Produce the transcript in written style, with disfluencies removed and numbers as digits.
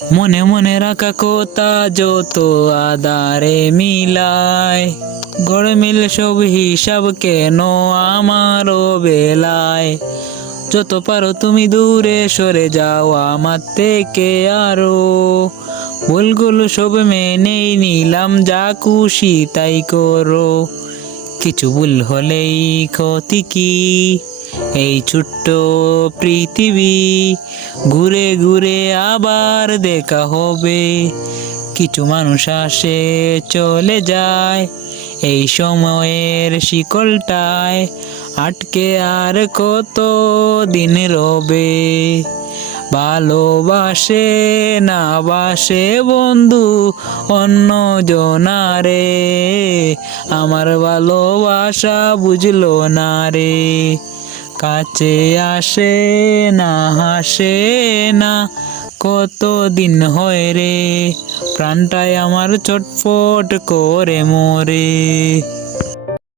মনে মনে রাখা কথা যত আদারে মিলায়, গড়মিল সব হিসাব কেন আমারও বেলায়। যত পারো তুমি দূরে সরে যাও আমার থেকে আরো, ভুলগুলো সব মেনেই নিলাম, যা খুশি তাই করো। কিছু ভুল হলেই ক্ষতি কি এই ছোট্ট পৃথিবী, ঘুরে ঘুরে আবার দেখা হবে। কিছু মানুষ আসে চলে যায়, এই সময়ের শিকলটায় আটকে আর কত দিন রবে। ভালোবাসে না বাসে বন্ধু অন্য জনারে, আমার ভালোবাসা বুঝলো না রে। কাছে আসে না হাসে না, কত দিন হয় রে, প্রাণটাই আমার চটফট করে মরে।